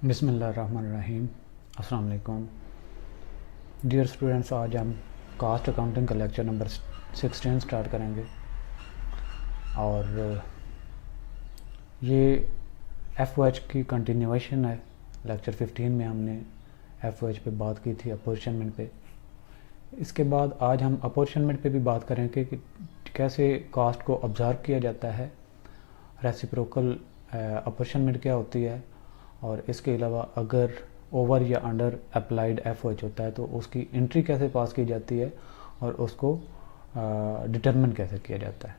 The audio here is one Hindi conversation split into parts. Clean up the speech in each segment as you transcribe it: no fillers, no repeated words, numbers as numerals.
बिस्मिल्लाहिर्रहमानिर्रहीम। अस्सलाम वालेकुम डियर स्टूडेंट्स, आज हम कास्ट अकाउंटिंग का लेक्चर नंबर 16 स्टार्ट करेंगे और ये एफ की कंटिन्यूएशन है। लेक्चर 15 में हमने एफ पे बात की थी, अपॉर्चनमेंट पे। इसके बाद आज हम अपॉर्चनमेंट पे भी बात करेंगे कि कैसे कास्ट को ऑब्जर्व किया जाता है, रेसिप्रोकल अपॉर्चनमेंट क्या होती है, और इसके अलावा अगर ओवर या अंडर अप्लाइड एफ होता है तो उसकी एंट्री कैसे पास की जाती है और उसको डिटरमिन कैसे किया जाता है।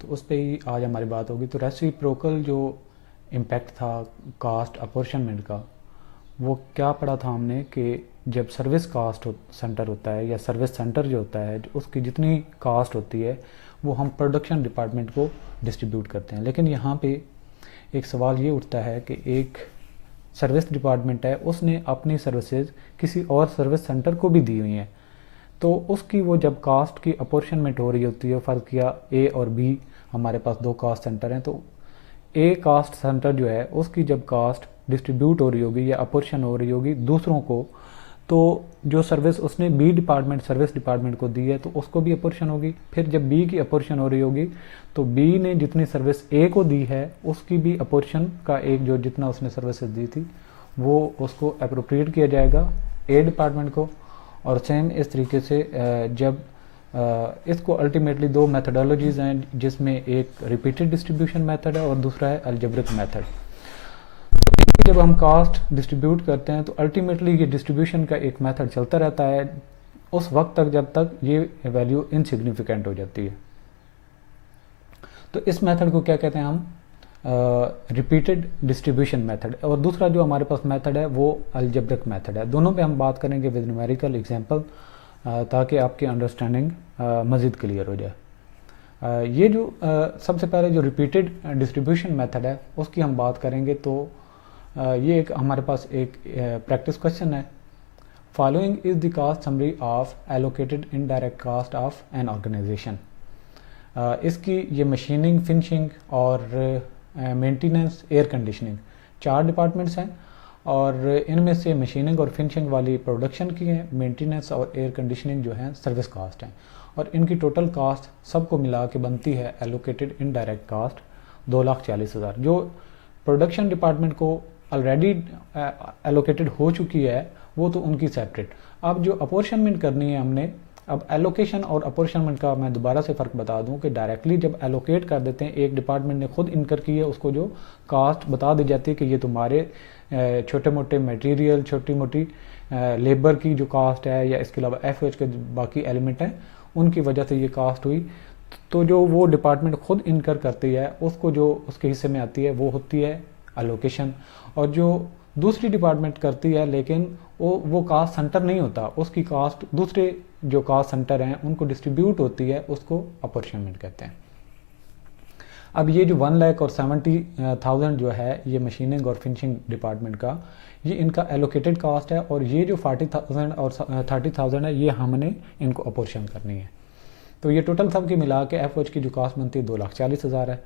तो उस पर ही आज हमारी बात होगी। तो रेसिप्रोकल जो इम्पैक्ट था कास्ट अपॉर्चनमेंट का, वो क्या पढ़ा था हमने कि जब सर्विस कास्ट सेंटर होता है या सर्विस सेंटर जो होता है, उसकी जितनी कास्ट होती है वो हम प्रोडक्शन डिपार्टमेंट को डिस्ट्रीब्यूट करते हैं। लेकिन यहाँ पे एक सवाल ये उठता है कि एक सर्विस डिपार्टमेंट है, उसने अपनी सर्विसेज किसी और सर्विस सेंटर को भी दी हुई हैं, तो उसकी वो जब कास्ट की अपॉर्चनमेंट हो रही होती है, फ़र्क किया ए और बी, हमारे पास दो कास्ट सेंटर हैं, तो ए कास्ट सेंटर जो है उसकी जब कास्ट डिस्ट्रीब्यूट हो रही होगी या अपॉर्चन हो रही होगी दूसरों को, तो जो सर्विस उसने बी डिपार्टमेंट सर्विस डिपार्टमेंट को दी है तो उसको भी अपॉर्चन होगी। फिर जब बी की अपॉर्चन हो रही होगी तो बी ने जितनी सर्विस ए को दी है उसकी भी अपॉर्चन का एक जो जितना उसने सर्विसेज दी थी वो उसको अप्रोप्रिएट किया जाएगा ए डिपार्टमेंट को। और सेम इस तरीके से जब इसको अल्टीमेटली दो मैथडोलॉजीज़ हैं, जिसमें एक रिपीटेड डिस्ट्रीब्यूशन मेथड है और दूसरा है अलजेब्रिक मेथड। जब हम कास्ट डिस्ट्रीब्यूट करते हैं तो अल्टीमेटली ये डिस्ट्रीब्यूशन का एक मेथड चलता रहता है उस वक्त तक जब तक ये वैल्यू इनसिग्निफिकेंट हो जाती है। तो इस मेथड को क्या कहते हैं हम? Repeated distribution method. और दूसरा जो हमारे पास मेथड है वो अलजेब्रिक मेथड है। दोनों पे हम बात करेंगे विद न्यूमेरिकल एग्जांपल, ताकि आपकी अंडरस्टैंडिंग मज़ीद क्लियर हो जाए। ये जो सबसे पहले जो रिपीटेड डिस्ट्रीब्यूशन मेथड है उसकी हम बात करेंगे। तो ये एक हमारे पास एक प्रैक्टिस क्वेश्चन है। Following is the cost summary of allocated indirect cost of an organisation. इसकी ये मशीनिंग, फिनिशिंग और मेंटेनेंस, एयर कंडीशनिंग, चार डिपार्टमेंट्स हैं और इनमें से मशीनिंग और फिनिशिंग वाली प्रोडक्शन की है, मेंटेनेंस और एयर कंडीशनिंग जो है सर्विस कास्ट हैं, और इनकी टोटल कास्ट सबको मिला के बनती है एलोकेटेड इनडायरेक्ट कास्ट 2,40,000, जो प्रोडक्शन डिपार्टमेंट को ऑलरेडी एलोकेटेड हो चुकी है, वो तो उनकी सेपरेट। अब जो अपॉर्चनमेंट करनी है हमने, अब एलोकेशन और अपॉर्चनमेंट का मैं दोबारा से फ़र्क बता दूं कि डायरेक्टली जब एलोकेट कर देते हैं, एक डिपार्टमेंट ने खुद इनकर की है, उसको जो कास्ट बता दी जाती है कि ये तुम्हारे छोटे मोटे मटेरियल, छोटी मोटी लेबर की जो कास्ट है या इसके अलावा एफ के बाकी एलिमेंट हैं उनकी वजह से ये कास्ट हुई। तो जो वो डिपार्टमेंट खुद इनकर करती है उसको जो उसके हिस्से में आती है वो होती है एलोकेशन। और जो दूसरी डिपार्टमेंट करती है लेकिन वो कास्ट सेंटर नहीं होता, उसकी कास्ट दूसरे जो कास्ट सेंटर हैं उनको डिस्ट्रीब्यूट होती है, उसको अपॉर्चनमेंट कहते हैं। अब ये जो 1,70,000 जो है ये मशीनिंग और फिनिशिंग डिपार्टमेंट का, ये इनका एलोकेटेड कास्ट है, और ये जो 40,000 और 30,000 है ये हमने इनको अपॉर्चन करनी है। तो ये टोटल सब की मिला के एफ की जो कास्ट बनती है 2,40,000 है।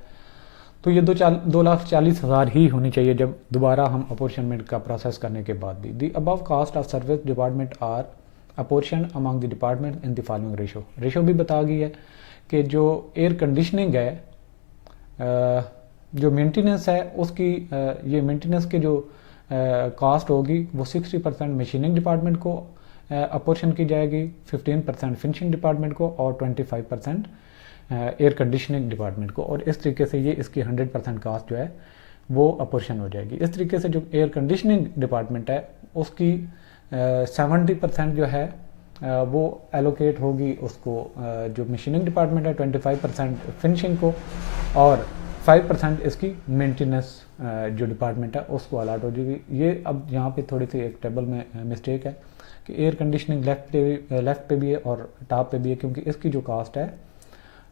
तो ये 2,40,000 ही होनी चाहिए जब दोबारा हम अपॉर्चनमेंट का प्रोसेस करने के बाद भी। The above cost of service department are apportion among the departments in the following ratio भी बता गई है कि जो एयर कंडीशनिंग है, जो मेंटेनेंस है उसकी, ये मेंटेनेंस के जो कास्ट होगी वो 60% मशीनिंग डिपार्टमेंट को अपॉर्शन की जाएगी, 15% फिनिशिंग डिपार्टमेंट को और 25% एयर कंडीशनिंग डिपार्टमेंट को। और इस तरीके से ये इसकी 100% कास्ट जो है वो अपॉर्शन हो जाएगी। इस तरीके से जो एयर कंडीशनिंग डिपार्टमेंट है उसकी 70% जो है वो एलोकेट होगी उसको, जो मशीनिंग डिपार्टमेंट है 25% फिनिशिंग को, और 5% इसकी मेंटेनेंस जो डिपार्टमेंट है उसको अलाट हो जाएगी। ये अब यहाँ पे थोड़ी सी एक टेबल में मिस्टेक है कि एयर कंडीशनिंग लेफ्ट पे भी है और टॉप पे भी है, क्योंकि इसकी जो कास्ट है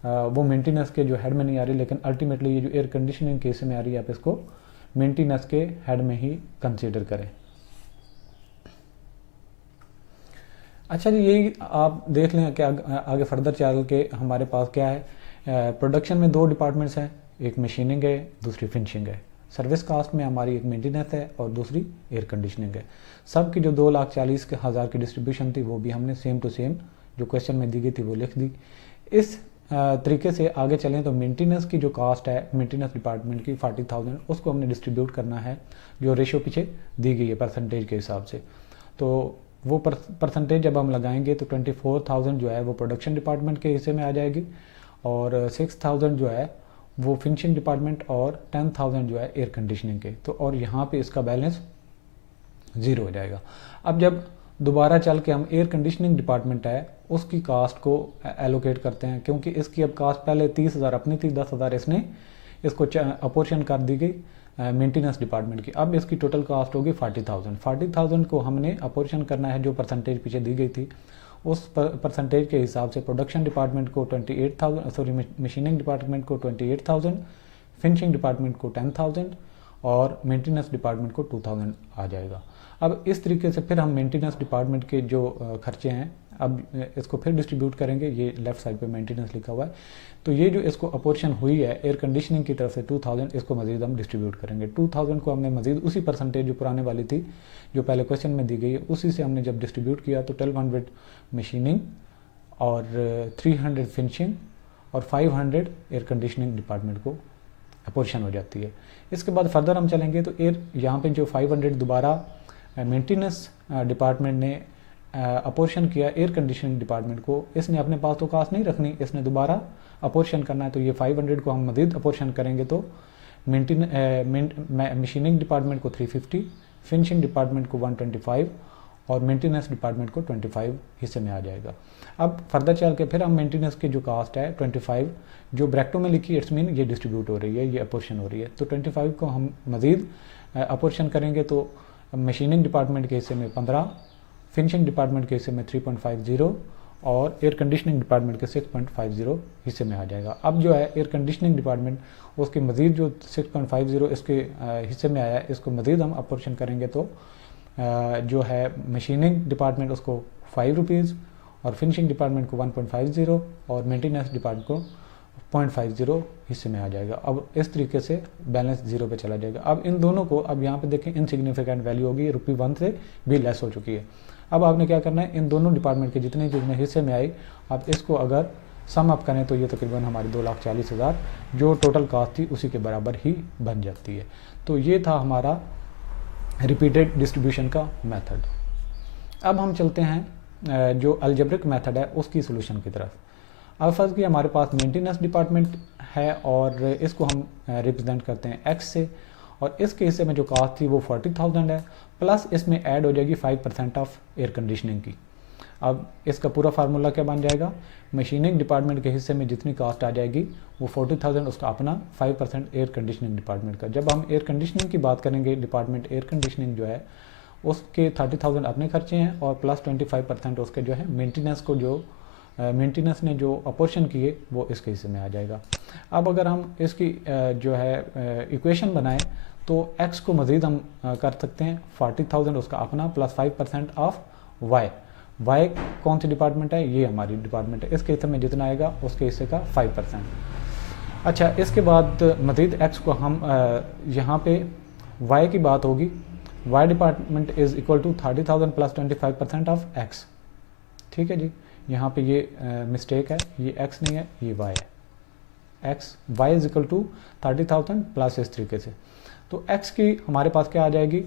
वो मेंटेनेंस के जो हेड में नहीं आ रही, लेकिन अल्टीमेटली ये जो एयर कंडीशनिंग केस में आ रही है, आप इसको मेंटेनेंस के हेड में ही कंसीडर करें। अच्छा जी, यही आप देख लें कि आगे फर्दर चल के हमारे पास क्या है। प्रोडक्शन में दो डिपार्टमेंट्स हैं, एक मशीनिंग है दूसरी फिनिशिंग है। सर्विस कास्ट में हमारी एक मेंटेनेंस है और दूसरी एयर कंडीशनिंग है। सब की जो 2,40,000 की डिस्ट्रीब्यूशन थी वो भी हमने सेम टू सेम जो क्वेश्चन में दी गई थी वो लिख दी। इस तरीके से आगे चलें तो मेंटेनेंस की जो कास्ट है मेंटेनेंस डिपार्टमेंट की 40,000, उसको हमने डिस्ट्रीब्यूट करना है जो रेशियो पीछे दी गई है परसेंटेज के हिसाब से। तो वो परसेंटेज जब हम लगाएंगे तो 24,000 जो है वो प्रोडक्शन डिपार्टमेंट के हिस्से में आ जाएगी और 6,000 जो है वो फिनिशिंग डिपार्टमेंट और 10,000 जो है एयर कंडीशनिंग के। तो और यहाँ पे इसका बैलेंस 0 हो जाएगा। अब जब दोबारा चल के हम एयर कंडीशनिंग डिपार्टमेंट है उसकी कास्ट को एलोकेट करते हैं, क्योंकि इसकी अब कास्ट पहले 30,000 अपनी थी, 10,000 इसने इसको अपोर्शन कर दी गई मेंटेनेंस डिपार्टमेंट की। अब इसकी टोटल कास्ट होगी 40,000। 40,000 को हमने अपोर्शन करना है जो परसेंटेज पीछे दी गई थी उस परसेंटेज के हिसाब से प्रोडक्शन डिपार्टमेंट को 28,000, सॉरी मशीनिंग डिपार्टमेंट को 28,000, फिनिशिंग डिपार्टमेंट को 10,000 और मेंटेनेंस डिपार्टमेंट को 2,000 आ जाएगा। अब इस तरीके से फिर हम मेंटेनेंस डिपार्टमेंट के जो खर्चे हैं अब इसको फिर डिस्ट्रीब्यूट करेंगे। ये लेफ्ट साइड पे मेंटेनेंस लिखा हुआ है, तो ये जो इसको अपोर्शन हुई है एयर कंडीशनिंग की तरफ से 2,000, इसको मजीद हम डिस्ट्रीब्यूट करेंगे। 2,000 को हमने मजीद उसी परसेंटेज जो पुराने वाली थी जो पहले क्वेश्चन में दी गई है उसी से हमने जब डिस्ट्रीब्यूट किया तो 1,200 मशीनिंग और 300 फिनिशिंग और 500 एयर कंडीशनिंग डिपार्टमेंट को अपोर्शन हो जाती है। इसके बाद फर्दर हम चलेंगे तो एयर यहाँ पे जो 500 दोबारा मेंटेनेंस डिपार्टमेंट ने अपोर्शन किया एयर कंडीशनिंग डिपार्टमेंट को, इसने अपने पास तो कास्ट नहीं रखनी, इसने दोबारा अपोर्शन करना है। तो ये 500 को हम मजीद अपोर्शन करेंगे तो मशीनिंग डिपार्टमेंट को 350, फिनिशिंग डिपार्टमेंट को 125 और मेंटेनेंस डिपार्टमेंट को 25 हिस्से में आ जाएगा। अब फर्दर चल के फिर हम मेंटेनेंस की जो कास्ट है 25 जो ब्रैकेटों में लिखी इट्स मीन ये डिस्ट्रीब्यूट हो रही है, ये अपोर्शन हो रही है। तो 25 को हम मजीद अपोर्शन करेंगे तो मशीनिंग डिपार्टमेंट के हिस्से में 15, फिनिशिंग डिपार्टमेंट के हिस्से में 3.50 और एयर कंडीशनिंग डिपार्टमेंट के 6.50 हिस्से में आ जाएगा। अब जो है एयर कंडीशनिंग डिपार्टमेंट उसके मजीद जो 6.50 इसके हिस्से में आया है इसको मजीद हम अपोर्शन करेंगे तो जो है मशीनिंग डिपार्टमेंट उसको 5 रुपीज़ और फिनिशिंग डिपार्टमेंट को 1.50 और मेंटेनेंस डिपार्टमेंट को 0.50 हिस्से में आ जाएगा। अब इस तरीके से बैलेंस 0 पे चला जाएगा। अब इन दोनों को अब यहाँ पे देखें इनसिग्निफिकेंट वैल्यू होगी, ₹1 से भी लेस हो चुकी है। अब आपने क्या करना है इन दोनों डिपार्टमेंट के जितने जितने हिस्से में आई आप इसको अगर सम अप करें तो ये तकरीबन हमारी 2,40,000 जो टोटल कास्ट थी उसी के बराबर ही बन जाती है। तो ये था हमारा रिपीटेड डिस्ट्रीब्यूशन का मेथड। अब हम चलते हैं जो अलजेब्रिक मेथड है उसकी सोल्यूशन की तरफ। अब फर्ज की हमारे पास मेंटेनेंस डिपार्टमेंट है और इसको हम रिप्रेजेंट करते हैं एक्स से और इसके हिस्से में जो कास्ट थी वो 40,000 है, प्लस इसमें ऐड हो जाएगी 5% ऑफ एयर कंडीशनिंग की। अब इसका पूरा फार्मूला क्या बन जाएगा, मशीनिंग डिपार्टमेंट के हिस्से में जितनी कास्ट आ जाएगी वो 40,000 उसका अपना 5% एयर कंडीशनिंग डिपार्टमेंट का। जब हम एयर कंडीशनिंग की बात करेंगे डिपार्टमेंट एयर कंडीशनिंग जो है उसके 30,000 अपने खर्चे हैं और प्लस 25% उसके जो है मेंटेनेंस को जो मेंटेनेंस ने जो अपोर्शन किए वो इसके हिस्से में आ जाएगा। अब अगर हम इसकी जो है इक्वेशन बनाएं तो x को मज़ीद हम कर सकते हैं 40,000 उसका अपना प्लस 5% ऑफ y कौन सी डिपार्टमेंट है, ये हमारी डिपार्टमेंट है, इसके हिस्से में जितना आएगा उसके हिस्से का 5%। अच्छा, इसके बाद मज़ीद x को हम यहाँ पे y की बात होगी, y department is equal to 30,000 plus 25% of x। ठीक है जी, यहाँ पे ये मिस्टेक है, ये x नहीं है ये y है, y is equal to 30,000 plus इस तरीके से। तो x की हमारे पास क्या आ जाएगी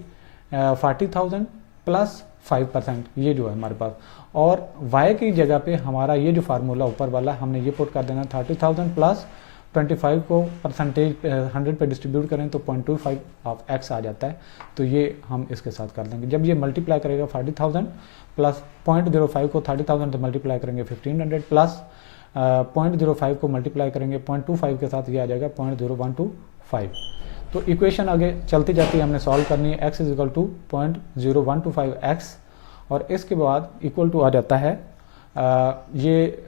40,000 प्लस 5% ये जो है हमारे पास, और y की जगह पे हमारा ये जो फार्मूला ऊपर वाला हमने ये पुट कर देना 30,000 प्लस 25 को परसेंटेज 100 पे डिस्ट्रीब्यूट करें तो 0.25 ऑफ x आ जाता है। तो ये हम इसके साथ कर देंगे। जब ये मल्टीप्लाई करेगा 40,000 प्लस 0.05 को 30,000 से मल्टीप्लाई करेंगे 1500 प्लस 0.05 को मल्टीप्लाई करेंगे 0.25 के साथ ये आ जाएगा 0.0125। तो इक्वेशन आगे चलती जाती है, हमने सॉल्व करनी है। x is equal to 0.0125x और इसके बाद इक्वल टू आ जाता है ये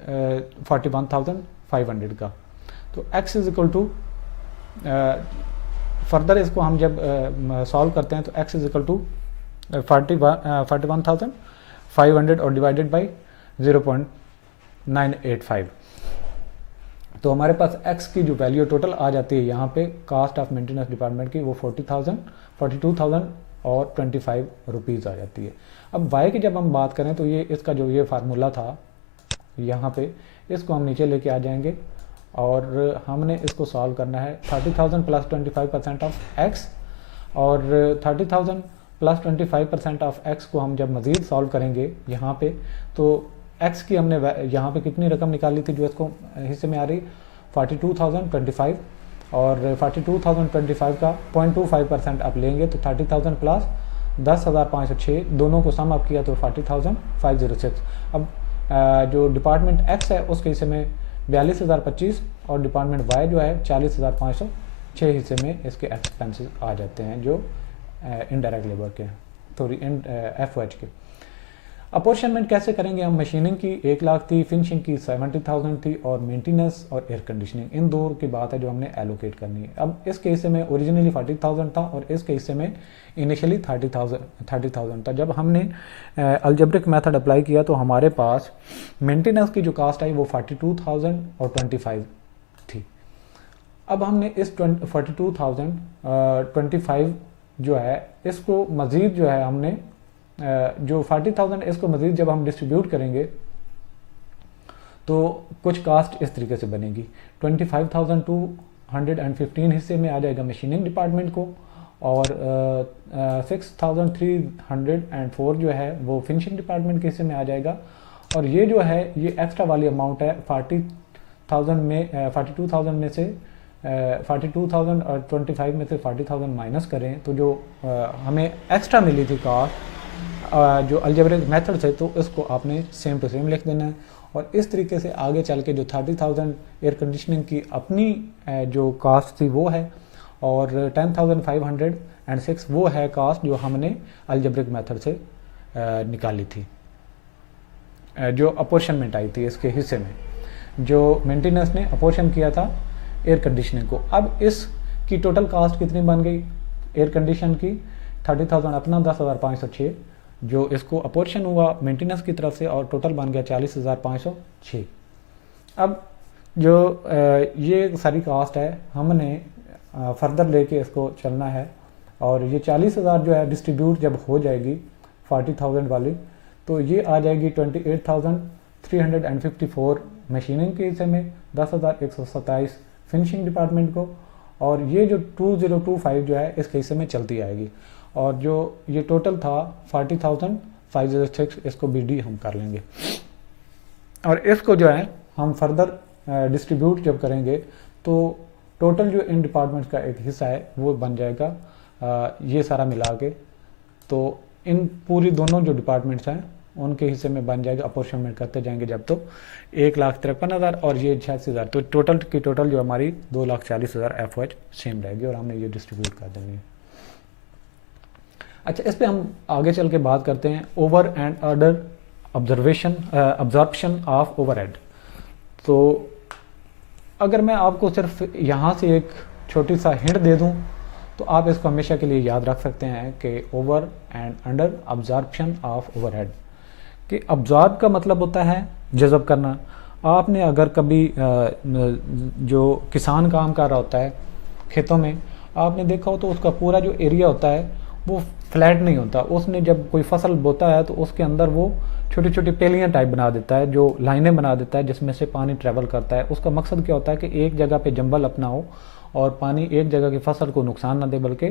41,500 का। तो x is equal to further इसको हम जब सॉल्व करते हैं तो x इज इक्वल टू 41,500 और डिवाइडेड बाई 0.985। तो हमारे पास एक्स की जो वैल्यू टोटल आ जाती है यहाँ पे कास्ट ऑफ मेंटेनेंस डिपार्टमेंट की, वो 42,000 और 25 रुपीज़ आ जाती है। अब वाई की जब हम बात करें तो ये इसका जो ये फार्मूला था यहाँ पे, इसको हम नीचे लेके आ जाएंगे और हमने इसको सॉल्व करना है। 30,000 प्लस 25% ऑफ एक्स, और 30,000 प्लस 25% ऑफ एक्स को हम जब मज़ीद सॉल्व करेंगे यहाँ पे, तो एक्स की हमने यहाँ पे कितनी रकम निकाली थी जो इसको हिस्से में आ रही, 42,025, और 42,025 का 0.25% आप लेंगे तो 30,000 प्लस 10,506, दोनों को सम अप किया तो 40,506। अब जो डिपार्टमेंट एक्स है उसके हिस्से में 42,025 और डिपार्टमेंट वाई जो है 40,506 हिस्से में इसके एक्सपेंसेस आ जाते हैं जो इनडायरेक्ट लेबर के, सॉरी एफ के। अपॉर्चनमेंट कैसे करेंगे हम, मशीनिंग की 1 लाख थी, फिनिशिंग की 70,000 थी, और मेंटेनेंस और एयर कंडीशनिंग इन दो की बात है जो हमने एलोकेट करनी है। अब इसके हिस्से में ओरिजिनली 40,000 था और इसके हिस्से में इनिशियली 30,000 था। जब हमने अलजेब्रिक मेथड अप्लाई किया तो हमारे पास मेंटेनेंस की जो कास्ट आई वो 42,000 और 25 थी। अब हमने इस 42,025 जो है इसको मज़ीद जो है हमने जो 40,000 इसको मज़ीद जब हम डिस्ट्रीब्यूट करेंगे तो कुछ कास्ट इस तरीके से बनेगी। 25,215 हिस्से में आ जाएगा मशीनिंग डिपार्टमेंट को, और 6,304 जो है वो फिनिशिंग डिपार्टमेंट के हिस्से में आ जाएगा। और ये जो है ये एक्स्ट्रा वाली अमाउंट है 42,000 में से 42,000 और 25 में से 40,000 माइनस करें तो जो हमें एक्स्ट्रा मिली थी कास्ट जो अलजेब्रिक मेथड से, तो उसको आपने सेम टू सेम लिख देना है। और इस तरीके से आगे चल के जो 30,000 एयर कंडीशनिंग की अपनी जो कास्ट थी वो है, और 10,506 वो है कास्ट जो हमने अलजेब्रिक मेथड से निकाली थी, जो अपॉर्चनमेंट आई थी इसके हिस्से में, जो मेंटेनेंस ने अपॉर्चन किया था एयर कंडीशनिंग को। अब इसकी टोटल कास्ट कितनी बन गई एयर कंडीशन की, 30,000 अपना 10,506 जो इसको अपॉर्चन हुआ मेंटेनेंस की तरफ से, और टोटल बन गया 40,506। अब जो ये सारी कास्ट है हमने फर्दर लेके इसको चलना है, और ये 40,000 जो है डिस्ट्रीब्यूट जब हो जाएगी 40,000 वाली, तो ये आ जाएगी 28,354 मशीनिंग के हिस्से में, 10,127 फिनिशिंग डिपार्टमेंट को, और ये जो 2025 जो है इसके हिस्से में चलती आएगी। और जो ये टोटल था 40,506 इसको BD हम कर लेंगे, और इसको जो है हम फर्दर डिस्ट्रीब्यूट जब करेंगे तो टोटल जो इन डिपार्टमेंट्स का एक हिस्सा है वो बन जाएगा ये सारा मिला के, तो इन पूरी दोनों जो डिपार्टमेंट्स हैं उनके हिस्से में बन जाएगा। अपॉर्चनमेंट करते जाएंगे जब तो 1,53,000 और ये 86,000, तो टोटल की टोटल जो हमारी 2,40,000 FOH सेम रहेगी, और हमने ये डिस्ट्रीब्यूट कर देनी है। अच्छा, इस पे हम आगे चल के बात करते हैं over and under absorption of overhead. तो अगर मैं आपको सिर्फ यहाँ से एक छोटी सा हिंट दे दूँ तो आप इसको हमेशा के लिए याद रख सकते हैं कि over and under absorption of overhead, कि अब्जॉर्ब का मतलब होता है जज़ब करना। आपने अगर कभी जो किसान काम कर रहा होता है खेतों में, आपने देखा हो तो उसका पूरा जो एरिया होता है वो फ्लैट नहीं होता। उसने जब कोई फसल बोता है तो उसके अंदर वो छोटी छोटी पेलियाँ टाइप बना देता है, जो लाइनें बना देता है जिसमें से पानी ट्रैवल करता है। उसका मकसद क्या होता है कि एक जगह पे जंबल अपना हो और पानी एक जगह की फसल को नुकसान ना दे, बल्कि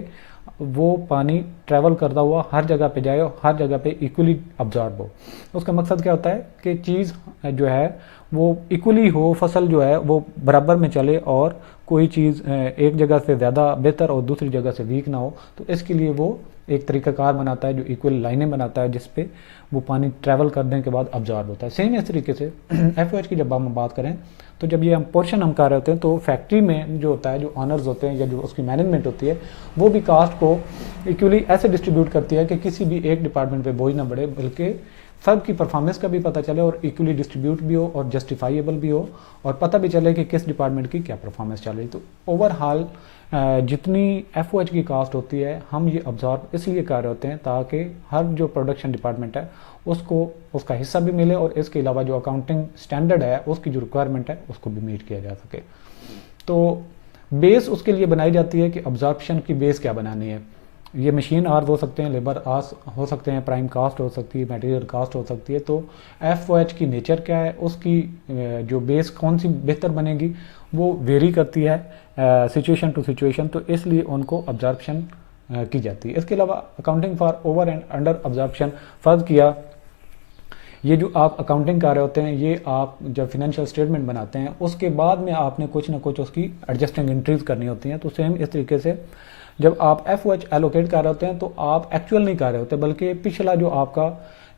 वो पानी ट्रैवल करता हुआ हर जगह पे जाए और हर जगह पे इक्वली अब्जॉर्ब हो। उसका मकसद क्या होता है कि चीज़ जो है वो इक्वली हो, फसल जो है वो बराबर में चले और कोई चीज़ एक जगह से ज़्यादा बेहतर और दूसरी जगह से वीक ना हो। तो इसके लिए वो एक तरीक़ाकार बनाता है जो इक्वल लाइनें बनाता है जिस पे वो पानी ट्रैवल करने के बाद अब्जॉर्ब होता है। सेम इस तरीके से FOH की जब हम बात करें तो जब ये हम पोर्शन हम कर रहे होते हैं तो फैक्ट्री में जो होता है, जो ऑनर्स होते हैं या जो उसकी मैनेजमेंट होती है, वो भी कास्ट को इक्वली ऐसे डिस्ट्रीब्यूट करती है कि किसी भी एक डिपार्टमेंट पे बोझ ना बढ़े, बल्कि सब की परफॉर्मेंस का भी पता चले और इक्वली डिस्ट्रीब्यूट भी हो और जस्टिफाइएबल भी हो और पता भी चले कि किस डिपार्टमेंट की क्या परफॉर्मेंस चल रही। तो ओवरऑल जितनी FOH की कास्ट होती है हम ये ऑब्जॉर्व इसलिए कर रहे होते हैं ताकि हर जो प्रोडक्शन डिपार्टमेंट है उसको उसका हिस्सा भी मिले और इसके अलावा जो अकाउंटिंग स्टैंडर्ड है उसकी जो रिक्वायरमेंट है उसको भी मीट किया जा सके। तो बेस उसके लिए बनाई जाती है कि ऑब्जॉर्प्शन की बेस क्या बनानी है। ये मशीन आवर्स हो सकते हैं, लेबर आवर्स हो सकते हैं, प्राइम कास्ट हो सकती है, मटेरियल कास्ट हो सकती है। तो FOH की नेचर क्या है, उसकी जो बेस कौन सी बेहतर बनेगी वो वेरी करती है सिचुएशन टू सिचुएशन, तो इसलिए उनको ऑब्जॉर्प्शन की जाती है। इसके अलावा accounting for over and under absorption, फ़र्ज़ किया ये जो आप अकाउंटिंग कर रहे होते हैं ये आप जब फिनेंशियल स्टेटमेंट बनाते हैं उसके बाद में आपने कुछ ना कुछ उसकी एडजस्टिंग एंट्रीज करनी होती हैं। तो सेम इस तरीके से जब आप FOH एलोकेट कर रहे होते हैं तो आप एक्चुअल नहीं कर रहे होते, बल्कि पिछला जो आपका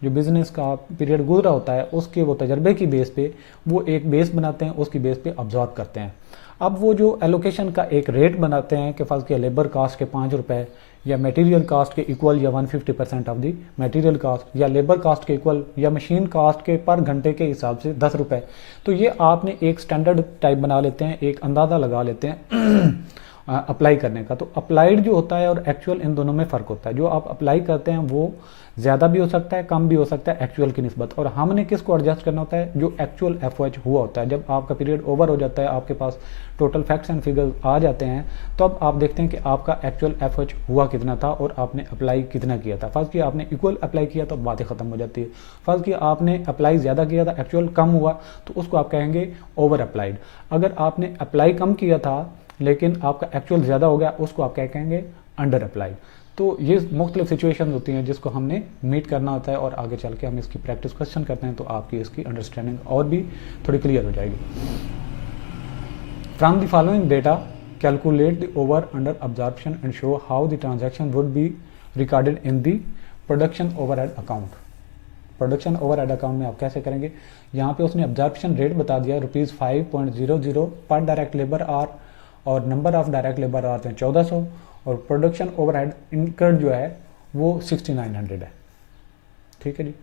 जो बिज़नेस का पीरियड गुजरा होता है उसके वो तजर्बे की बेस पे वो एक बेस बनाते हैं, उसकी बेस पे ऑब्जॉर्व करते हैं। अब वो जो एलोकेशन का एक रेट बनाते हैं कि फ़र्ज़ किया लेबर कास्ट के 5 रुपये या मटेरियल कास्ट के इक्वल या 150% ऑफ दी मटेरियल कास्ट या लेबर कास्ट के इक्वल या मशीन कास्ट के पर घंटे के हिसाब से 10 रुपये। तो ये आपने एक स्टैंडर्ड टाइप बना लेते हैं, एक अंदाज़ा लगा लेते हैं अप्लाई करने का। तो अप्लाइड जो होता है और एक्चुअल इन दोनों में फ़र्क होता है। जो आप अप्लाई करते हैं वो ज़्यादा भी हो सकता है, कम भी हो सकता है एक्चुअल की निस्बत, और हमने किसको एडजस्ट करना होता है, जो एक्चुअल FOH हुआ होता है। जब आपका पीरियड ओवर हो जाता है, आपके पास टोटल फैक्ट्स एंड फिगर्स आ जाते हैं, तो अब आप देखते हैं कि आपका एक्चुअल FOH हुआ कितना था और आपने अप्लाई कितना किया था। फर्स्ट किया आपने इक्वल अप्लाई किया तो बातें ख़त्म हो जाती है। फर्स्ट किया आपने अप्लाई ज़्यादा किया था, एक्चुअल कम हुआ, तो उसको आप कहेंगे ओवर अप्लाइड। अगर आपने अप्लाई कम किया था लेकिन आपका एक्चुअल ज़्यादा हो गया, उसको आप क्या कहेंगे, अंडर अप्लाइड। तो ये मुख्तलिफ सिचुएशन होती हैं जिसको हमने मीट करना होता है, और आगे चल के हम इसकी प्रैक्टिस क्वेश्चन करते हैं तो आपकी इसकी अंडरस्टैंडिंग और भी थोड़ी क्लियर हो जाएगी। From the following data calculate the over under absorption and show how the transaction would be recorded in the production overhead account. Production overhead account में आप कैसे करेंगे, यहाँ पे उसने अब्जॉर्प्शन रेट बता दिया ₹5.00 पर डायरेक्ट लेबर आवर, और नंबर ऑफ डायरेक्ट लेबर आते हैं 1400, और प्रोडक्शन ओवरहेड इनकर्ड जो है वो 6900 है। ठीक है जी।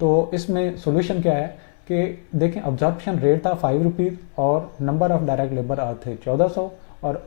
तो इसमें सॉल्यूशन क्या है कि देखें अब्जॉर्प्शन रेट था ₹5 और number of direct labour are थे 1400, और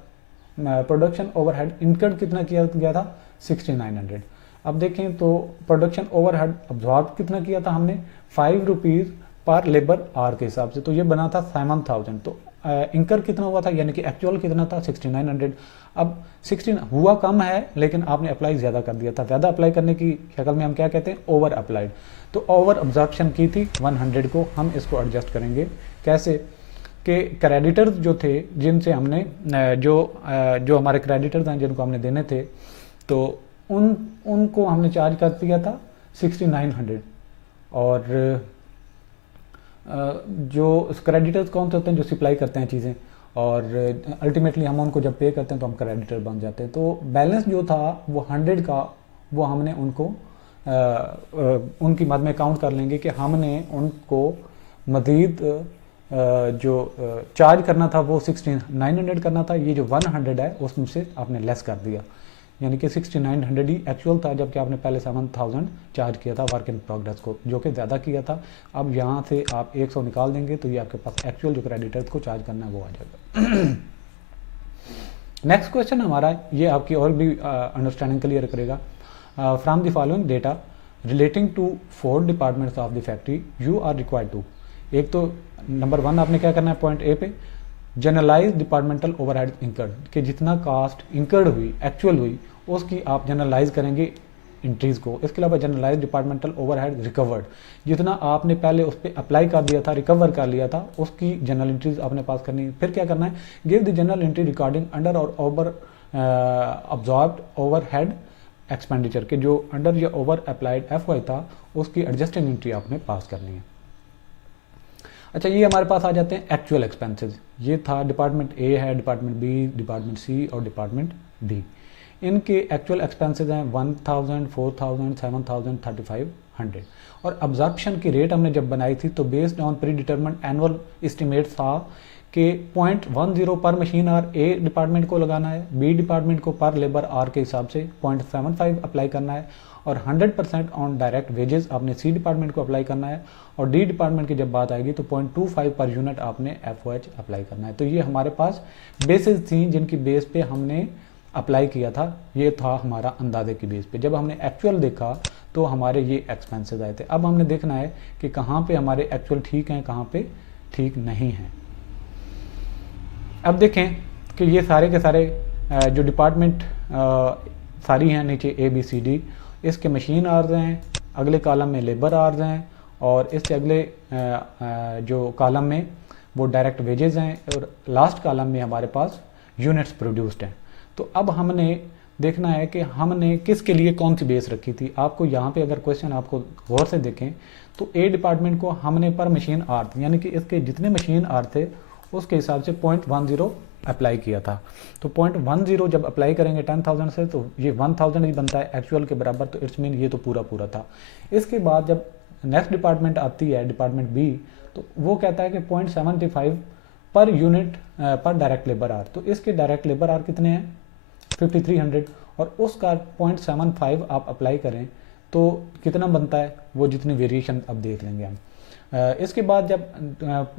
प्रोडक्शन ओवरहेड इनकर्ड कितना किया गया था 6900। अब देखें तो प्रोडक्शन ओवरहेड अब्जॉर्ब कितना किया था हमने ₹5 पर लेबर आवर के हिसाब से, तो ये बना था 7000। तो इंकर कितना हुआ था, यानी कि एक्चुअल कितना था 6900। अब 16 हुआ कम है लेकिन आपने अप्लाई ज़्यादा कर दिया था। ज़्यादा अप्लाई करने की शक्ल में हम क्या कहते हैं, ओवर अप्लाइड। तो ओवर अब्जॉर्प्शन की थी 100 को, हम इसको एडजस्ट करेंगे कैसे कि क्रेडिटर्स जो थे जिनसे हमने जो हमारे क्रेडिटर्स हैं जिनको हमने देने थे, तो उनको हमने चार्ज कर दिया था 6900, और जो क्रेडिटर्स कौन से होते हैं, जो सप्लाई करते हैं चीज़ें, और अल्टीमेटली हम उनको जब पे करते हैं तो हम क्रेडिटर बन जाते हैं। तो बैलेंस जो था वो 100 का, वो हमने उनको उनकी मद में काउंट कर लेंगे कि हमने उनको मज़ीद जो चार्ज करना था वो 6900 करना था। ये जो 100 है उसमें से आपने लेस कर दिया, यानी कि 6900 ही एक्चुअल था, जबकि आपने पहले 7000 चार्ज किया था वर्क इन प्रोग्रेस को, जो कि ज़्यादा किया था। अब यहाँ से आप 100 निकाल देंगे तो ये आपके पास एक्चुअल जो क्रेडिटर्स को चार्ज करना है वो आ जाएगा। नेक्स्ट क्वेश्चन हमारा, ये आपकी और भी अंडरस्टैंडिंग क्लियर करेगा। From the following data relating to 4 departments of the factory you are required to. एक तो नंबर 1 आपने क्या करना है, पॉइंट ए पे जनरलाइज डिपार्टमेंटल ओवरहेड इंकर्ड, कि जितना कास्ट इंकर्ड हुई एक्चुअल हुई उसकी आप जनरलाइज करेंगे इंट्रीज को। इसके अलावा जनरलाइज डिपार्टमेंटल ओवरहेड रिकवर्ड, जितना आपने पहले उस पर अप्लाई कर दिया था, रिकवर कर लिया था, उसकी जनरल इंट्रीज आपने पास करनी है। फिर क्या करना है, give the general entry recording under और ओवर अब्जॉर्ब्ड ओवरहेड एक्सपेंडिचर, के जो अंडर या ओवर अप्लाइड FY था उसकी एडजस्टिंग एंट्री आपने पास करनी है। अच्छा, ये हमारे पास आ जाते हैं एक्चुअल एक्सपेंसेस। ये था डिपार्टमेंट A है, डिपार्टमेंट B, डिपार्टमेंट C और डिपार्टमेंट D। इनके एक्चुअल एक्सपेंसेस हैं 1000, 4000, 7000, 3500। और अब्जॉर्प्शन की रेट हमने जब बनाई थी तो based on pre determent annual estimate था कि 0.10 पर मशीन आर ए डिपार्टमेंट को लगाना है, बी डिपार्टमेंट को पर लेबर आर के हिसाब से 0.75 अप्लाई करना है, और 100% ऑन डायरेक्ट वेजेस आपने सी डिपार्टमेंट को अप्लाई करना है, और डी डिपार्टमेंट की जब बात आएगी तो 0.25 पर यूनिट आपने FOH अप्लाई करना है। तो ये हमारे पास बेसिस थी जिनकी बेस पे हमने अप्लाई किया था। ये था हमारा अंदाजे की बेस पे। जब हमने एक्चुअल देखा तो हमारे ये एक्सपेंसेस आए थे। अब हमने देखना है कि कहाँ पे हमारे एक्चुअल ठीक हैं, कहाँ पे ठीक नहीं हैं। अब देखें कि ये सारे के सारे जो डिपार्टमेंट सारी हैं नीचे ABCD, इसके मशीन आर्ज हैं, अगले कॉलम में लेबर आर्ज हैं, और इससे अगले जो कॉलम में वो डायरेक्ट वेजेस हैं, और लास्ट कॉलम में हमारे पास यूनिट्स प्रोड्यूस्ड हैं। तो अब हमने देखना है कि हमने किसके लिए कौन सी बेस रखी थी। आपको यहाँ पे अगर क्वेश्चन आपको गौर से देखें तो ए डिपार्टमेंट को हमने पर मशीन आर्थ यानी कि इसके जितने मशीन आर्थ थे उसके हिसाब से 0.10 अप्लाई किया था। तो 0.10 जब अप्लाई करेंगे 10,000 से तो ये 1,000 ही बनता है एक्चुअल के बराबर, तो इट्स मीन ये तो पूरा पूरा था। इसके बाद जब नेक्स्ट डिपार्टमेंट आती है डिपार्टमेंट बी, तो वो कहता है कि 0.75 पर यूनिट पर डायरेक्ट लेबर आर। तो इसके डायरेक्ट लेबर आर कितने हैं 5300, और उसका 0.75 आप अप्लाई करें तो कितना बनता है, वो जितनी वेरिएशन अब देख लेंगे हम। इसके बाद जब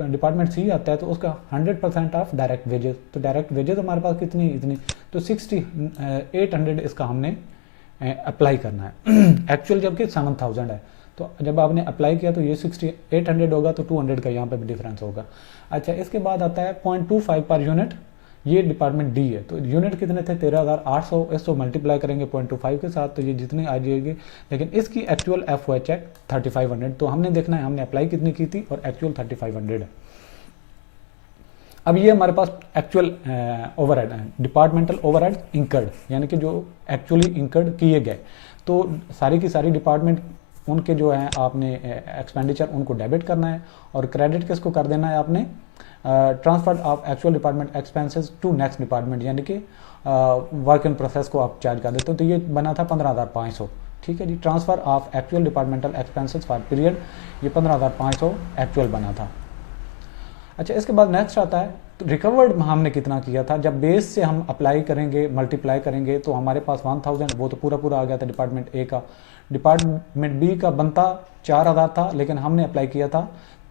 डिपार्टमेंट सी आता है तो उसका 100% ऑफ डायरेक्ट वेजेस। तो डायरेक्ट वेजेस हमारे पास कितनी इतनी, तो 6800 इसका हमने अप्लाई करना है एक्चुअल जबकि 7000 है। तो जब आपने अप्लाई किया तो ये 6800 होगा, तो 200 का यहाँ पे भी डिफरेंस होगा। अच्छा, इसके बाद आता है 0.25 पर यूनिट, ये डिपार्टमेंट डी है। तो यूनिट कितने थे 13,800, इसको मल्टीप्लाई करेंगे 0.25 के साथ तो ये जितनी आ जाएगी, लेकिन इसकी एक्चुअल FOH है 3500। तो हमने देखना है हमने अप्लाई कितनी की थी और एक्चुअल 3500 है। अब ये हमारे पास एक्चुअल ओवरहेड है, डिपार्टमेंटल ओवरहेड इंकर्ड, यानी कि जो एक्चुअली इंकर्ड किए गए। तो सारी की सारी डिपार्टमेंट उनके जो है आपने एक्सपेंडिचर उनको डेबिट करना है, और क्रेडिट किसको कर देना है आपने, transfer of actual department expenses to next department, यानी कि वर्क इन प्रोसेस को आप चार्ज कर देते हो। तो ये बना था 15,500, ठीक है जी। Transfer of actual departmental expenses for period, ये 15,500 एक्चुअल बना था। अच्छा, इसके बाद नेक्स्ट आता है तो रिकवर्ड हमने कितना किया था। जब बेस से हम अप्लाई करेंगे मल्टीप्लाई करेंगे तो हमारे पास 1000, वो तो पूरा पूरा आ गया था डिपार्टमेंट ए का। डिपार्टमेंट बी का बनता 4000 था, लेकिन हमने अप्लाई किया था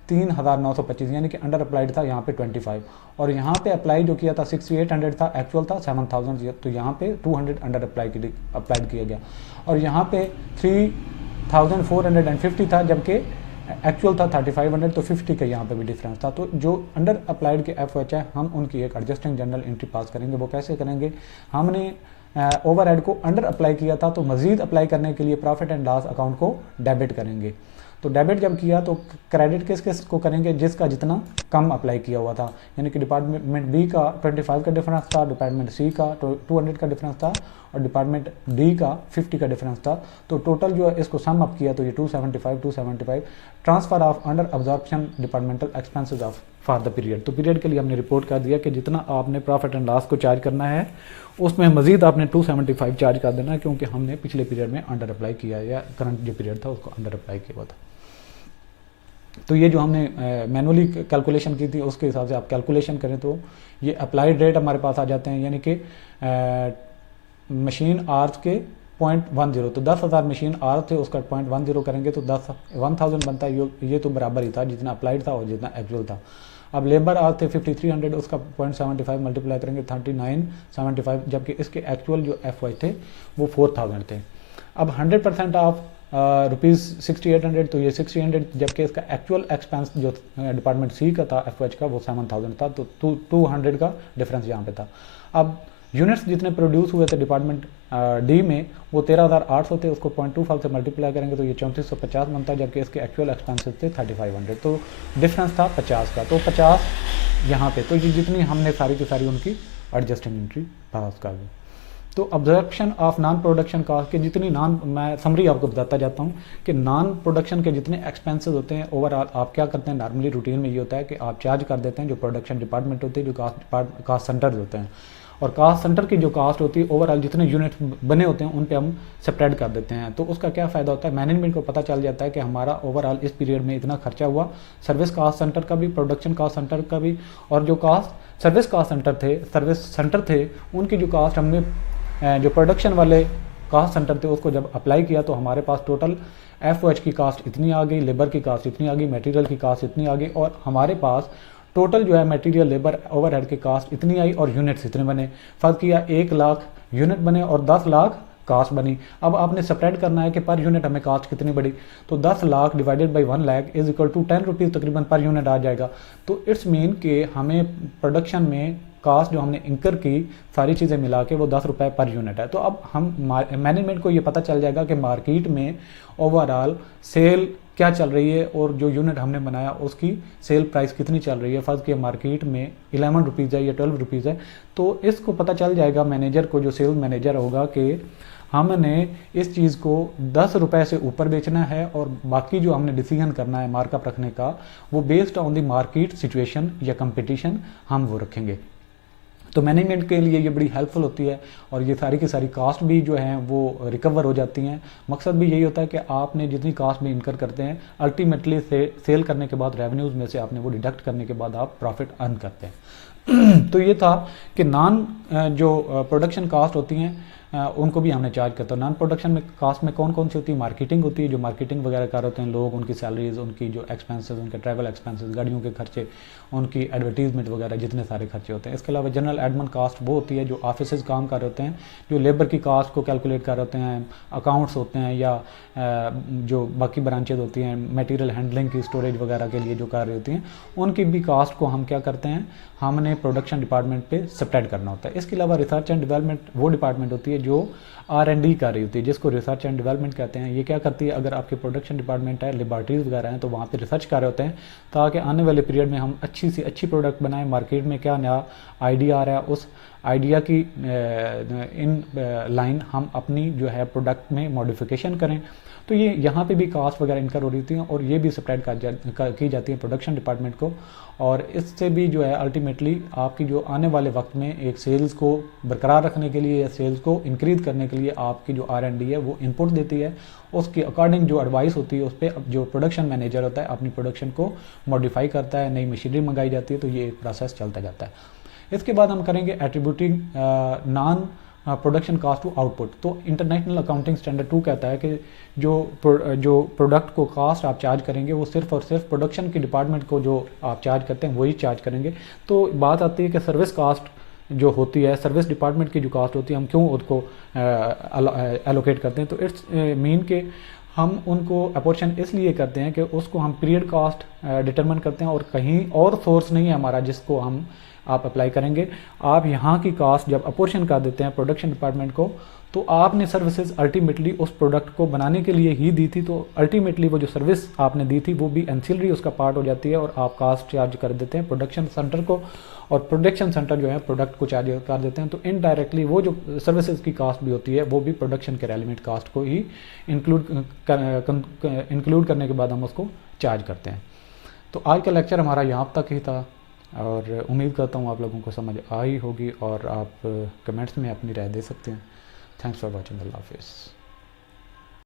3925, यानी कि अंडर अप्लाइड था यहाँ पे 25, और यहाँ पे अप्लाई जो किया था 6800 था, एक्चुअल था 7000, तो यहाँ पे 200 अंडर अप्लाइड किया गया, और यहाँ पे 3450 था जबकि एक्चुअल था 3500, तो 50 का यहाँ पे भी डिफरेंस था। तो जो अंडर अप्लाइड के FOH है हम उनकी एक एडजस्टिंग जनरल एंट्री पास करेंगे। वो कैसे करेंगे, हमने ओवरहेड को अंडर अप्लाई किया था तो मजीद अप्लाई करने के लिए प्रॉफिट एंड लॉस अकाउंट को डेबिट करेंगे। तो डेबिट जब किया तो क्रेडिट किस किस को करेंगे, जिसका जितना कम अप्लाई किया हुआ था, यानी कि डिपार्टमेंट बी का 25 का डिफरेंस था, डिपार्टमेंट सी का 200 का डिफरेंस था, और डिपार्टमेंट डी का 50 का डिफरेंस था। तो टोटल जो है इसको सम अप किया तो ये 275 transfer of under absorption departmental expenses of for the period. तो पीरियड के लिए हमने रिपोर्ट कर दिया कि जितना आपने प्रॉफिट एंड लॉस को चार्ज करना है उसमें मजीद आपने 275 चार्ज कर देना है, क्योंकि हमने पिछले पीरियड में अंडर अप्लाई किया या करंट जो पीरियड था उसको अंडर अप्लाई किया हुआ था। तो ये जो हमने मैनुअली कैलकुलेशन की थी उसके हिसाब से आप कैलकुलेशन करें तो ये अप्लाइड रेट हमारे पास आ जाते हैं, यानी कि मशीन आर्थ के 0.10, तो 10,000 मशीन आर्थ थे उसका 0.10 करेंगे तो 1000 बनता है। ये तो बराबर ही था जितना अप्लाइड था और जितना एक्चुअल था। अब लेबर आर्थ थे 5300, उसका 0.75 मल्टीप्लाई करेंगे 3975, जबकि इसके एक्चुअल जो FOH थे वो 4000 थे। अब 100% ऑफ रुपीज़ 6800, तो ये 6800, जबकि इसका एक्चुअल एक्सपेंस जो डिपार्टमेंट सी का था FOH का वो 7000 था, तो 200 का डिफरेंस यहाँ पे था। अब यूनिट्स जितने प्रोड्यूस हुए थे डिपार्टमेंट डी में वो 13,800 थे, उसको 0.25 से मल्टीप्लाई करेंगे तो ये 3450 बनता है, जबकि इसके एक्चुअल एक्सपेंसेस थे 3500, तो डिफरेंस था 50 का। तो 50 यहाँ पे, तो ये जितनी हमने सारी की सारी उनकी एडजस्टिंग एंट्री पास कर दी। तो absorption of non production cost के जितनी मैं समरी आपको बताता जाता हूँ कि नॉन प्रोडक्शन के जितने एक्सपेंसेस होते हैं ओवरऑल आप क्या करते हैं, नॉर्मली रूटीन में ये होता है कि आप चार्ज कर देते हैं जो प्रोडक्शन डिपार्टमेंट होती है, जो कास्ट सेंटर्स होते हैं, और कास्ट सेंटर की जो कास्ट होती है ओवरऑल जितने यूनिट बने होते हैं उन पे हम स्प्रेड कर देते हैं। तो उसका क्या फ़ायदा होता है, मैनेजमेंट को पता चल जाता है कि हमारा ओवरऑल इस पीरियड में इतना खर्चा हुआ, सर्विस कास्ट सेंटर का भी, प्रोडक्शन कास्ट सेंटर का भी, और जो कास्ट सर्विस कास्ट सेंटर थे उनकी जो कास्ट हमने जो प्रोडक्शन वाले कास्ट सेंटर थे उसको जब अप्लाई किया तो हमारे पास टोटल FOH की कास्ट इतनी आ गई, लेबर की कास्ट इतनी आ गई, मटेरियल की कास्ट इतनी आ गई, और हमारे पास टोटल जो है मटेरियल लेबर ओवरहेड की कास्ट इतनी आई और यूनिट्स इतने बने। फ़र्क किया 1 लाख यूनिट बने और 10 लाख कास्ट बनी। अब आपने सेपरेट करना है कि पर यूनिट हमें कास्ट कितनी बढ़ी, तो 10 lakh divided by 1 lakh is equal to 10 rupees तकरीबन पर यूनिट आ जाएगा। तो इट्स मीन कि हमें प्रोडक्शन में कास्ट जो हमने इंकर की सारी चीज़ें मिला के वो 10 रुपये पर यूनिट है। तो अब हम मैनेजमेंट को ये पता चल जाएगा कि मार्केट में ओवरऑल सेल क्या चल रही है और जो यूनिट हमने बनाया उसकी सेल प्राइस कितनी चल रही है। फर्ज कि मार्केट में 11 रुपीज़ है या 12 रुपीज़ है, तो इसको पता चल जाएगा मैनेजर को, जो सेल्स मैनेजर होगा, कि हमने इस चीज़ को 10 रुपये से ऊपर बेचना है और बाकी जो हमने डिसीजन करना है मार्कअप रखने का वो based on the market situation या कंपटीशन हम वो रखेंगे। तो मैनेजमेंट के लिए ये बड़ी हेल्पफुल होती है और ये सारी की सारी कास्ट भी जो हैं वो रिकवर हो जाती हैं। मकसद भी यही होता है कि आपने जितनी कास्ट भी इनकर करते हैं अल्टीमेटली सेल करने के बाद रेवेन्यूज़ में से आपने वो डिडक्ट करने के बाद आप प्रॉफिट अर्न करते हैं। तो ये था कि नॉन जो प्रोडक्शन कास्ट होती हैं उनको भी हमने चार्ज करता है। नॉन प्रोडक्शन में कास्ट में कौन कौन सी होती है, मार्केटिंग होती है, जो मार्केटिंग वगैरह कर होते हैं लोग, उनकी सैलरीज, उनकी जो एक्सपेंसेस, उनके ट्रैवल एक्सपेंसेस, गाड़ियों के खर्चे, उनकी एडवर्टीजमेंट वगैरह, जितने सारे खर्चे होते हैं। इसके अलावा जनरल एडमिन कास्ट वो होती है जो ऑफिस काम कर रहे होते हैं, जो लेबर की कास्ट को कैलकुलेट कर रहे होते हैं, अकाउंट्स होते हैं या जो बाकी ब्रांचेज होती हैं मटेरियल हैंडलिंग की, स्टोरेज वगैरह के लिए जो कर रही होती हैं, उनकी भी कास्ट को हम क्या करते हैं, हमने प्रोडक्शन डिपार्टमेंट पे स्प्रेड करना होता है। इसके अलावा रिसर्च एंड डेवलपमेंट वो डिपार्टमेंट होती है जो R&D कर रही होती है, जिसको रिसर्च एंड डेवलपमेंट कहते हैं। ये क्या करती है, अगर आपके प्रोडक्शन डिपार्टमेंट है, लेबॉर्ट्रीज वगैरह हैं, तो वहाँ पे रिसर्च कर रहे होते हैं ताकि आने वाले पीरियड में हम अच्छी से अच्छी प्रोडक्ट बनाएं। मार्केट में क्या नया आइडिया आ रहा है, उस आइडिया की इन लाइन हम अपनी जो है प्रोडक्ट में मॉडिफिकेशन करें। तो ये यहाँ पे भी कास्ट वगैरह इनकर हो रही होती हैं और ये भी स्प्रेड की जाती है प्रोडक्शन डिपार्टमेंट को। और इससे भी जो है अल्टीमेटली आपकी जो आने वाले वक्त में एक सेल्स को बरकरार रखने के लिए या सेल्स को इंक्रीज़ करने के लिए आपकी जो R&D है वो इनपुट देती है, उसके अकॉर्डिंग जो एडवाइस होती है उस पर जो प्रोडक्शन मैनेजर होता है अपनी प्रोडक्शन को मॉडिफाई करता है, नई मशीनरी मंगाई जाती है। तो ये एक प्रोसेस चलता जाता है। इसके बाद हम करेंगे attributing non production cost to output. तो इंटरनेशनल अकाउंटिंग स्टैंडर्ड 2 कहता है कि जो प्रोडक्ट को कास्ट आप चार्ज करेंगे वो सिर्फ और सिर्फ प्रोडक्शन के डिपार्टमेंट को जो आप चार्ज करते हैं वही चार्ज करेंगे। तो बात आती है कि सर्विस कास्ट जो होती है, सर्विस डिपार्टमेंट की जो कास्ट होती है, हम क्यों उसको एलोकेट करते हैं। तो इट्स मीन के हम उनको अपोर्शन इसलिए करते हैं कि उसको हम पीरियड कास्ट डिटरमिन करते हैं और कहीं और सोर्स नहीं है हमारा जिसको हम आप अप्लाई करेंगे। आप यहाँ की कास्ट जब अपोर्शन कर देते हैं प्रोडक्शन डिपार्टमेंट को, तो आपने सर्विसेज अल्टीमेटली उस प्रोडक्ट को बनाने के लिए ही दी थी, तो अल्टीमेटली वो जो सर्विस आपने दी थी वो भी एंसिलरी उसका पार्ट हो जाती है और आप कास्ट चार्ज कर देते हैं प्रोडक्शन सेंटर को, और प्रोडक्शन सेंटर जो है प्रोडक्ट को चार्ज कर देते हैं। तो इनडायरेक्टली वो जो सर्विसेज की कास्ट भी होती है वो भी प्रोडक्शन के रेलिवेंट कास्ट को ही इंक्लूड करने के बाद हम उसको चार्ज करते हैं। तो आज का लेक्चर हमारा यहाँ तक ही था और उम्मीद करता हूँ आप लोगों को समझ आई होगी और आप कमेंट्स में अपनी राय दे सकते हैं। Thanks for watching. अल्लाह हाफिज़।